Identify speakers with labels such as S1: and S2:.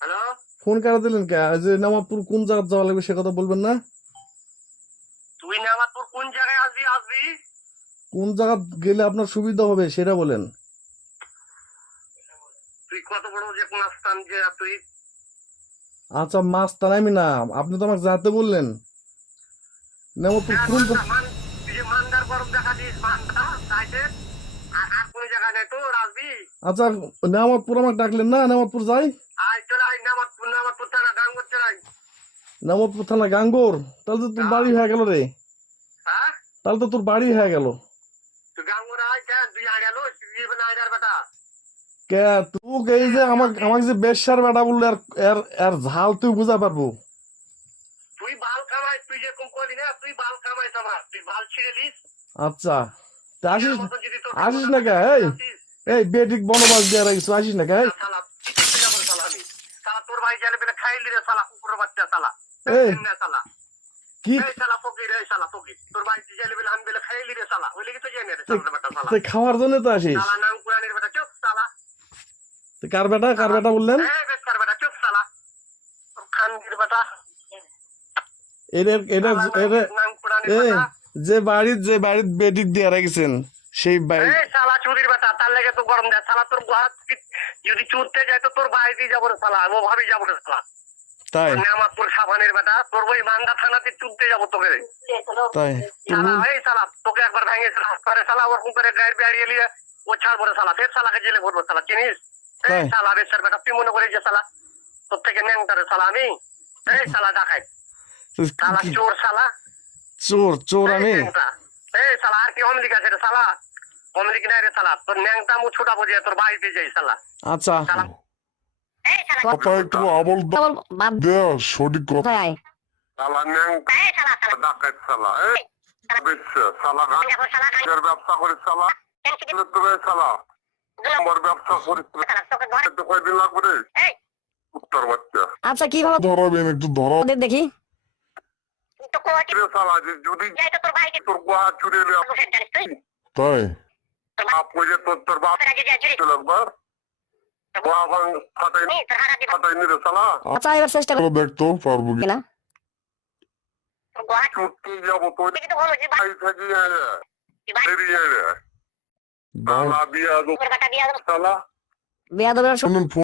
S1: Hello?
S2: Phone কারা দিলেন কে? যে নামাজপুর কোন জায়গা যাওয়া লাগবে সে কথা বলবেন না?
S1: তুই নামাজপুর কোন জায়গায় আসবি আসবি?
S2: কোন জায়গা গেলে আপনার সুবিধা হবে সেটা বলেন।
S1: তুই কত বড় যে কোন স্থান যে তুই?
S2: আচ্ছা মাছ তারাইমি না। আপনি তো আমাকে যাতে বললেন। নামাজপুর কোন জা-
S1: মান মান্দার গরম দেখা দিস মান্দা সাইডে আর কোন জায়গায় নেই তোর আসবি?
S2: আচ্ছা নামাজপুর আমাকে ডাকলেন না? নামাজপুর যাই
S1: আয় চলে আয় নামাজপুর নামাজপুর থানা গাঙ্গুর চলে আয়
S2: নামাজপুর থানা গাঙ্গোর। তাহলে তো তোর বাড়ি হয়ে গেল রে।
S1: হ্যাঁ?
S2: তাহলে তো তোর বাড়ি হয়ে গেল।
S1: তুই না
S2: কে? এই যে আমাকে আমাকে যে বেশার বেটা বললে আর এর এর ঝাল তুই বুঝা পারব।
S1: তুই বাল কামাই তুই যেরকম করলি না তুই বাল কামাই আমার তুই বাল ছিঁড়ে লিস
S2: আচ্ছা। তা আসিস আসিস না কে? এই এই বেটিক বনবাস দিয়ে রাখিস আসিস না কে? এই?
S1: তোর ভাই গেলে বেলে খাইলি রে শালা কুকুরের বাচ্চা শালা।
S2: এই। কি খাওয়ার জন্য তো আসিস। কার বেটা কার বেটা বললেন? যে বাড়ির যে বাড়ির বেটিক দিয়ে রাখিছেন সেই বাড়ি
S1: শালা চুরির বেটা তার লেগে তো গরম দেয়। শালা তোর যদি চুরতে যায় তো তোর ভাই দিয়ে যাব শালা ও ভাবি যাব শালা
S2: তাই?
S1: নামাজপুর সাবানের বেটা তোর ওই মান্দা থানাতে যাব তোকে।
S2: তাই? বল-
S1: এই শালা তোকে একবার ভেঙে করে ওরকম করে গায়ের বেড়িয়ে নিয়ে ও ছাড়বো রে শালা ফের শালাকে জেলে ভরবো শালা চিনিস? এই বেচার বেটা তুই মনে করিস যে শালা তোর থেকে ন্যাংটা রে শালা আমি? এই
S2: তুই-
S1: শালা
S2: কি-
S1: চোর শালা।
S2: চোর চোর আমি?
S1: এই শালা আর কি অমলিক আছে রে শালা। অমলিক নাই রে শালা। তোর ন্যাংটা মু ছুটাবো যে তোর বাড়িতে যাই শালা।
S2: আচ্ছা।
S3: কথা একটু আবল
S4: কেবল
S3: সঠিক কথা।
S5: শালা ন্যাংটা
S1: এই শালা শালা
S5: ডাকাত শালা শালা
S1: দেখো শালা খাই
S5: গাছের ব্যবসা করিস শালা তুমি শালা আমার ব্যবসা করিস
S1: শালা তোকে ঘরে
S5: তো কয়দিন লাগবে উত্তর বাচ্চা।
S4: আচ্ছা কীভাবে
S3: ধরাবেন একটু ধরা
S4: দেখি।
S5: যদি
S1: তোর
S5: তোর গোয়া চুরি
S1: তুই?
S3: তাই
S5: বাপ তোর তোর বাপ
S4: আচ্ছা এবার চেষ্টা
S3: করে দেখতো পারব কি
S4: না?
S5: বিয়া দো